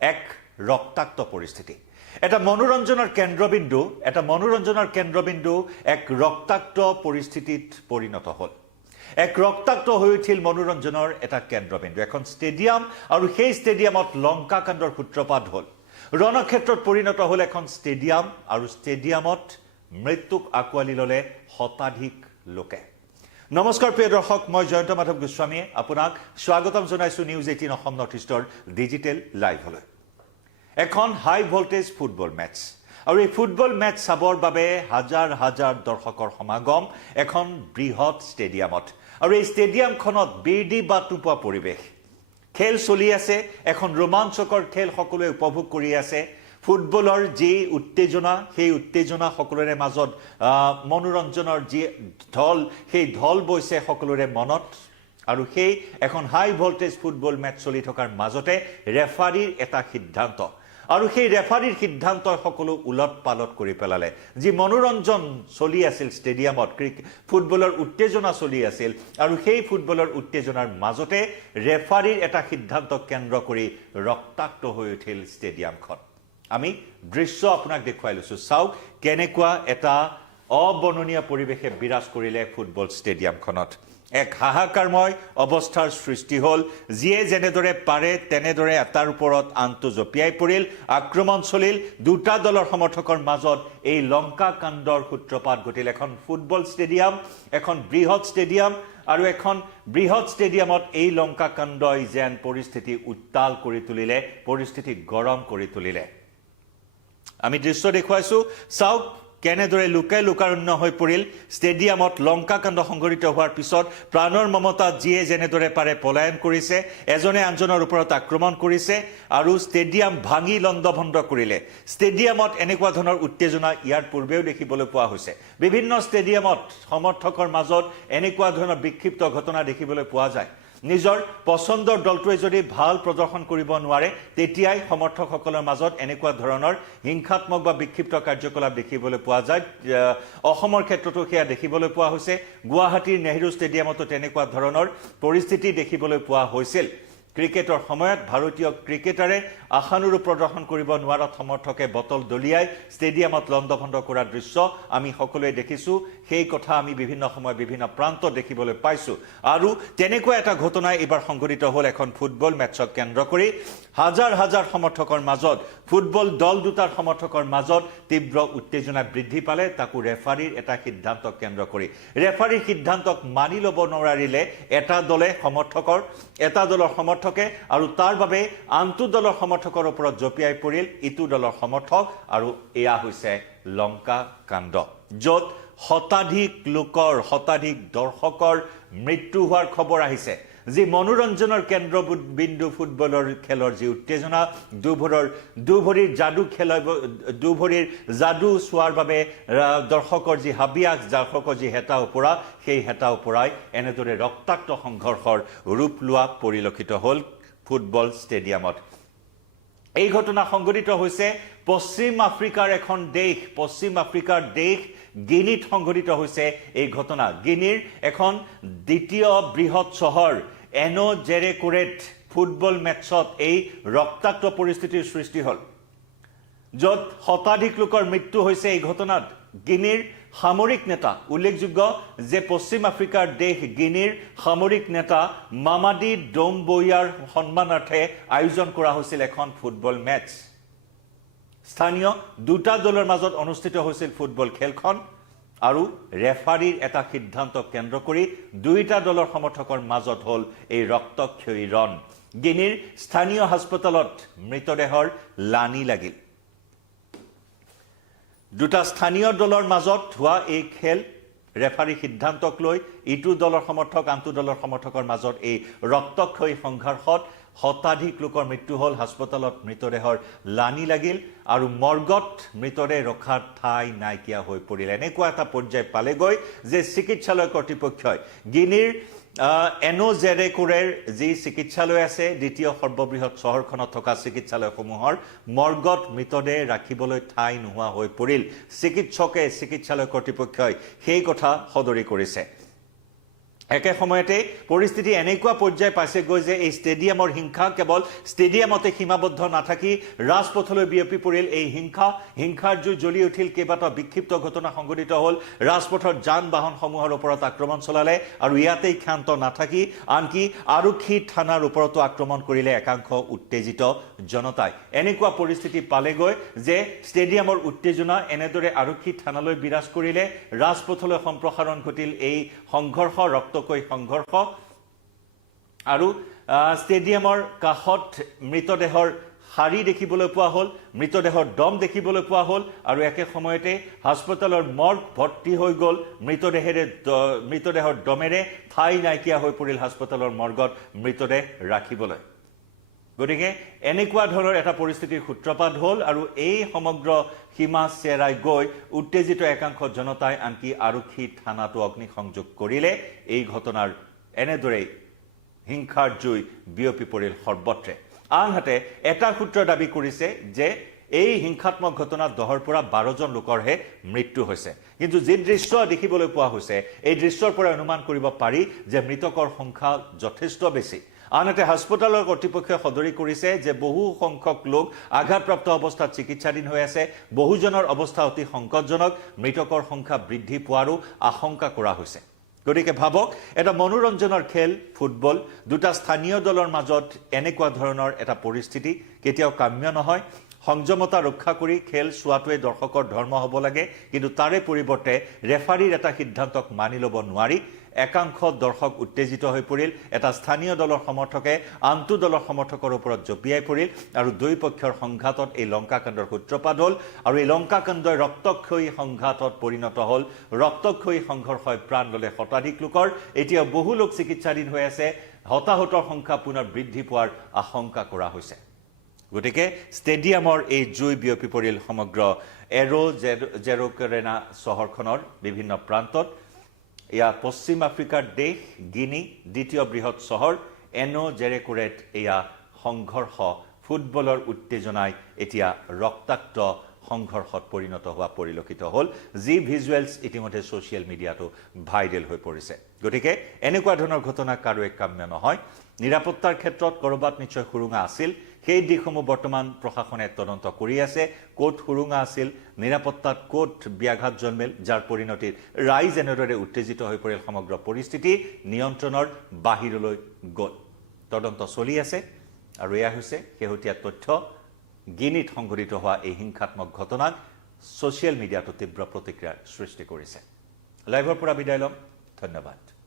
এক ৰক্তাক্ত পৰিস্থিতি এটা মনোৰঞ্জনৰ কেন্দ্ৰবিন্দু এক ৰক্তাক্ত পৰিস্থিতিত পৰিণত হ'ল এক ৰক্তাক্ত হৈ উঠিল মনোৰঞ্জনৰ এটা কেন্দ্ৰবিন্দু এখন ষ্টেডিয়াম আৰু সেই ষ্টেডিয়ামত লংকাকাণ্ডৰ সূত্ৰপাত হ'ল ৰণক্ষেত্ৰত পৰিণত হ'ল এখন ষ্টেডিয়াম আৰু ষ্টেডিয়ামত মৃত্যুক আকোৱালি ল'লে শতাধিক লোকে নমস্কাৰ প্ৰিয় দৰ্শক মই জয়ন্ত মাধৱ গোস্বামী আপোনাক স্বাগতম জনাইছো নিউজ 18 অসম নৰ্থ ইষ্টৰ ডিজিটেল লাইভলৈ এখন হাই ভোল্টেজ ফুটবল মেচ আৰু এই ফুটবল মেচ চাবৰ বাবে হাজাৰ হাজাৰ দৰ্শকৰ সমাগম এখন বৃহৎ ষ্টেডিয়ামত আৰু এই ষ্টেডিয়ামখনত বেদি বা টুপা পৰিৱেশ খেল চলি আছে এখন ৰোমাঞ্চকৰ খেল সকলোৱে উপভোগ কৰি আছে ফুটবলৰ যি উত্তেজনা সেই উত্তেজনা সকলোৰে মাজত মনোৰঞ্জনৰ যি ঢল সেই ঢল বৈছে সকলোৰে মনত আৰু সেই এখন হাই ভোল্টেজ ফুটবল মেচ চলি থকাৰ মাজতে ৰেফাৰীৰ এটা সিদ্ধান্ত আৰু সেই ৰেফাৰীৰ সিদ্ধান্ত সকলো উলট পালট কৰি পেলালে যি মনোৰঞ্জন চলি আছিল ষ্টেডিয়ামত ফুটবলৰ উত্তেজনা চলি আছিল আৰু সেই ফুটবলৰ উত্তেজনাৰ মাজতে ৰেফাৰীৰ এটা সিদ্ধান্ত কেন্দ্ৰ কৰি ৰক্তাক্ত হৈ উঠিল ষ্টেডিয়ামখন আমি দৃশ্য আপোনাক দেখুৱাই লৈছো চাওক কেনেকুৱা এটা অবৰ্ণনীয় পৰিৱেশে বিৰাজ কৰিলে ফুটবল ষ্টেডিয়ামখনত এক হাহাকাৰময় অৱস্থাৰ সৃষ্টি হ'ল যিয়ে যেনেদৰে পাৰে তেনেদৰে এটাৰ ওপৰত আনটো জপিয়াই পৰিল আক্ৰমণ চলিল দুটা দলৰ সমৰ্থকৰ মাজত এই লংকা কাণ্ডৰ সূত্ৰপাত ঘটিল এখন ফুটবল ষ্টেডিয়াম এখন বৃহৎ ষ্টেডিয়াম আৰু এখন বৃহৎ ষ্টেডিয়ামত এই লংকা কাণ্ডই যেন পৰিস্থিতি উত্তাল কৰি তুলিলে পৰিস্থিতি গৰম কৰি তুলিলে আমি দৃশ্য দেখুৱাইছো চাওক কেনেদৰে লোকাৰণ্য হৈ পৰিল ষ্টেডিয়ামত লংকাকাণ্ড সংঘটিত হোৱাৰ পিছত প্ৰাণৰ মমতা যিয়ে যেনেদৰে পাৰে পলায়ন কৰিছে এজনে আনজনৰ ওপৰত আক্ৰমণ কৰিছে আৰু ষ্টেডিয়াম ভাঙি লণ্ডভণ্ড কৰিলে ষ্টেডিয়ামত এনেকুৱা ধৰণৰ উত্তেজনা ইয়াৰ পূৰ্বেও দেখিবলৈ পোৱা হৈছে বিভিন্ন ষ্টেডিয়ামত সমৰ্থকৰ মাজত এনেকুৱা ধৰণৰ বিক্ষিপ্ত ঘটনা দেখিবলৈ পোৱা যায় নিজৰ পছন্দৰ দলটোৱে যদি ভাল প্ৰদৰ্শন কৰিব নোৱাৰে তেতিয়াই সমৰ্থকসকলৰ মাজত এনেকুৱা ধৰণৰ হিংসাত্মক বা বিক্ষিপ্ত কাৰ্যকলাপ দেখিবলৈ পোৱা যায় অসমৰ ক্ষেত্ৰতো সেয়া দেখিবলৈ পোৱা হৈছে গুৱাহাটীৰ নেহৰু ষ্টেডিয়ামতো তেনেকুৱা ধৰণৰ পৰিস্থিতি দেখিবলৈ পোৱা হৈছিল ক্ৰিকেটৰ সময়ত ভাৰতীয় ক্ৰিকেটাৰে আশানুৰূপ প্ৰদৰ্শন কৰিব নোৱাৰাত সমৰ্থকে বটল দলিয়াই ষ্টেডিয়ামত লণ্ডভণ্ড কৰা দৃশ্য আমি সকলোৱে দেখিছো সেই কথা আমি বিভিন্ন সময় বিভিন্ন প্ৰান্তত দেখিবলৈ পাইছো আৰু তেনেকুৱা এটা ঘটনা এবাৰ সংঘটিত হ'ল এখন ফুটবল মেচক কেন্দ্ৰ কৰি হাজাৰ হাজাৰ সমৰ্থকৰ মাজত ফুটবল দল দুটাৰ সমৰ্থকৰ মাজত তীব্ৰ উত্তেজনা বৃদ্ধি পালে তাকো ৰেফাৰীৰ এটা সিদ্ধান্ত কেন্দ্ৰ কৰি ৰেফাৰীৰ সিদ্ধান্তক মানি ল'ব নোৱাৰিলে এটা দলৰ সমৰ্থকে আৰু তাৰ বাবে আনটো দলৰ সমৰ্থকৰ ওপৰত জপিয়াই পৰিল ইটো দলৰ সমৰ্থক আৰু এয়া হৈছে লংকা কাণ্ড য'ত শতাধিক দৰ্শকৰ মৃত্যু হোৱাৰ খবৰ আহিছে যি মনোৰঞ্জনৰ কেন্দ্ৰবিন্দু ফুটবলৰ খেলৰ যি উত্তেজনা দুভৰিৰ যাদু চোৱাৰ বাবে দৰ্শকৰ যি হাবিয়াস দৰ্শকৰ যি হেতা ওপৰা সেই হেতা ওপৰাই এনেদৰে ৰক্তাক্ত সংঘৰ্ষৰ ৰূপ লোৱা পৰিলক্ষিত হ'ল ফুটবল ষ্টেডিয়ামত এই ঘটনা সংঘটিত হৈছে পশ্চিম আফ্ৰিকাৰ দেশ গিনিত সংঘটিত হৈছে এই ঘটনা গিনিৰ এখন দ্বিতীয় বৃহৎ চহৰ এনজেৰেকোৰেট ফুটবল মেচত এই ৰক্তাক্ত পৰিস্থিতিৰ সৃষ্টি হ'ল য'ত শতাধিক লোকৰ মৃত্যু হৈছে এই ঘটনাত গিনিৰ সামৰিক নেতা উল্লেখযোগ্য যে পশ্চিম আফ্ৰিকাৰ দেশ গিনিৰ সামৰিক নেতা মামাদি ডোম্বয়াৰ সন্মানাৰ্থে আয়োজন কৰা হৈছিল এখন ফুটবল মেচ স্থানীয় দুটা দলৰ মাজত অনুষ্ঠিত হৈছিল ফুটবল খেলখন আৰু ৰেফাৰীৰ এটা সিদ্ধান্ত কেন্দ্ৰ কৰি দুইটা দলৰ সমৰ্থকৰ মাজত হ'ল এই ৰক্তক্ষয়ী ৰণ গিনিৰ স্থানীয় হাস্পতালত মৃতদেহৰ লানি লাগিল দুটা স্থানীয় দলৰ মাজত হোৱা এই খেল ৰেফাৰী সিদ্ধান্তক লৈ ইটো দলৰ সমৰ্থক আনটো দলৰ সমৰ্থকৰ মাজত এই ৰক্তক্ষয়ী সংঘৰ্ষত শতাধিক লোকৰ মৃত্যু হ'ল হাস্পতালত মৃতদেহৰ লানি লাগিল আৰু মৰ্গত মৃতদেহ ৰখাৰ ঠাই নাইকিয়া হৈ পৰিল এনেকুৱা এটা পৰ্যায় পালেগৈ যে চিকিৎসালয় কৰ্তৃপক্ষই গিনিৰ এনজেৰেকোৰেৰ যি চিকিৎসালয় আছে দ্বিতীয় সৰ্ববৃহৎ চহৰখনত থকা চিকিৎসালয়সমূহৰ মৰ্গত মৃতদেহ ৰাখিবলৈ ঠাই নোহোৱা হৈ পৰিল চিকিৎসালয় কৰ্তৃপক্ষই সেই কথা সদৰি কৰিছে একে সময়তে পৰিস্থিতি এনেকুৱা পৰ্যায় পাইছেগৈ যে এই ষ্টেডিয়ামৰ হিংসা কেৱল ষ্টেডিয়ামতে সীমাবদ্ধ নাথাকি ৰাজপথলৈ বিয়পি পৰিল। এই হিংসাৰ জুই জ্বলি উঠিল, কেইবাটাও বিক্ষিপ্ত ঘটনা সংঘটিত হ'ল। ৰাজপথৰ যান বাহনসমূহৰ ওপৰত আক্ৰমণ চলালে আৰু ইয়াতেই ক্ষান্ত নাথাকি আনকি আৰক্ষী থানাৰ ওপৰতো আক্ৰমণ কৰিলে একাংশ উত্তেজিত জনতাই। এনেকুৱা পৰিস্থিতি পালেগৈ যে ষ্টেডিয়ামৰ উত্তেজনা এনেদৰে আৰক্ষী থানালৈ বিৰাজ কৰিলে। ৰাজপথলৈ সম্প্ৰসাৰণ ঘটিল এই সংঘৰ্ষ, ৰক্তকৈ সংঘৰ্ষ। আৰু ষ্টেডিয়ামৰ কাষত মৃতদেহৰ শাৰী দেখিবলৈ পোৱা হ'ল, মৃতদেহৰ দম দেখিবলৈ পোৱা হ'ল আৰু একে সময়তে হাস্পতালৰ মৰ্গ ভৰ্তি হৈ গ'ল মৃতদেহৰ দমেৰে। ঠাই নাইকিয়া হৈ পৰিল হাস্পতালৰ মৰ্গত মৃতদেহ ৰাখিবলৈ। গতিকে এনেকুৱা ধৰণৰ এটা পৰিস্থিতিৰ সূত্ৰপাত হ'ল আৰু এই সমগ্ৰ সীমা চেৰাই গৈ উত্তেজিত একাংশ জনতাই আনকি আৰক্ষী থানাটো অগ্নিসংযোগ কৰিলে। এই ঘটনাৰ এনেদৰেই হিংসাৰ জুই বিয়পি পৰিল সৰ্বত্ৰে। আনহাতে এটা সূত্ৰই দাবী কৰিছে যে এই হিংসাত্মক ঘটনাত 10ৰ পৰা 12জন লোকৰহে মৃত্যু হৈছে। কিন্তু যি দৃশ্য দেখিবলৈ পোৱা হৈছে, এই দৃশ্যৰ পৰা অনুমান কৰিব পাৰি যে মৃতকৰ সংখ্যা যথেষ্ট বেছি। আনহাতে হাস্পতালৰ কৰ্তৃপক্ষই সদৰি কৰিছে যে বহু সংখ্যক লোক আঘাতপ্ৰাপ্ত অৱস্থাত চিকিৎসাধীন হৈ আছে। বহুজনৰ অৱস্থা অতি সংকটজনক। মৃতকৰ সংখ্যা বৃদ্ধি পোৱাৰো আশংকা কৰা হৈছে। গতিকে ভাবক, এটা মনোৰঞ্জনৰ খেল ফুটবল, দুটা স্থানীয় দলৰ মাজত এনেকুৱা ধৰণৰ এটা পৰিস্থিতি কেতিয়াও কাম্য নহয়। সংযমতা ৰক্ষা কৰি খেল চোৱাটোৱে দৰ্শকৰ ধৰ্ম হ'ব লাগে, কিন্তু তাৰে পৰিৱৰ্তে ৰেফাৰীৰ এটা সিদ্ধান্তক মানি ল'ব নোৱাৰি। একাংশ দৰ্শক উত্তেজিত হৈ পৰিল। এটা স্থানীয় দলৰ সমৰ্থকে আনটো দলৰ সমৰ্থকৰ ওপৰত জঁপিয়াই পৰিল আৰু দুই পক্ষৰ সংঘাতত এই লংকাকাণ্ডৰ সূত্ৰপাত হ'ল আৰু এই লংকাকাণ্ডই ৰক্তক্ষয়ী সংঘাতত পৰিণত হ'ল। ৰক্তক্ষয়ী সংঘৰ্ষই প্ৰাণ ল'লে শতাধিক লোকৰ। এতিয়া বহু লোক চিকিৎসাধীন হৈ আছে। হতাহতৰ সংখ্যা পুনৰ বৃদ্ধি পোৱাৰ আশংকা কৰা হৈছে। গতিকে ষ্টেডিয়ামৰ এই জুই বিয়পি পৰিল সমগ্ৰ জেৰোকেৰেনা চহৰখনৰ বিভিন্ন প্ৰান্তত। এয়া পশ্চিম আফ্ৰিকাৰ দেশ গিনি, দ্বিতীয় বৃহৎ চহৰ জেৰোকেৰেত এয়া সংঘৰ্ষ, ফুটবলৰ উত্তেজনাই এতিয়া ৰক্তাক্ত সংঘৰ্ষত পৰিণত হোৱা পৰিলক্ষিত হ'ল, যি ভিজুৱেলছ ইতিমধ্যে ছ'চিয়েল মিডিয়াটো ভাইৰেল হৈ পৰিছে। গতিকে এনেকুৱা ধৰণৰ ঘটনা কাৰোৱে কাম্য নহয়। নিৰাপত্তাৰ ক্ষেত্ৰত ক'ৰবাত নিশ্চয় সুৰুঙা আছিল। সেই দিশসমূহ বৰ্তমান প্ৰশাসনে তদন্ত কৰি আছে। ক'ত সুৰুঙা আছিল, নিৰাপত্তাত ক'ত ব্যাঘাত জন্মিল, যাৰ পৰিণতিত ৰাইজ এনেদৰে উত্তেজিত হৈ পৰিল। সমগ্ৰ পৰিস্থিতি নিয়ন্ত্ৰণৰ বাহিৰলৈ গ'ল। তদন্ত চলি আছে আৰু এয়া হৈছে শেহতীয়া তথ্য। গিনিত সংঘটিত হোৱা এই হিংসাত্মক ঘটনাক ছ'চিয়েল মিডিয়াতো তীব্ৰ প্ৰতিক্ৰিয়াৰ সৃষ্টি কৰিছে। লাইভৰ পৰা বিদায় ল'ম। ধন্যবাদ।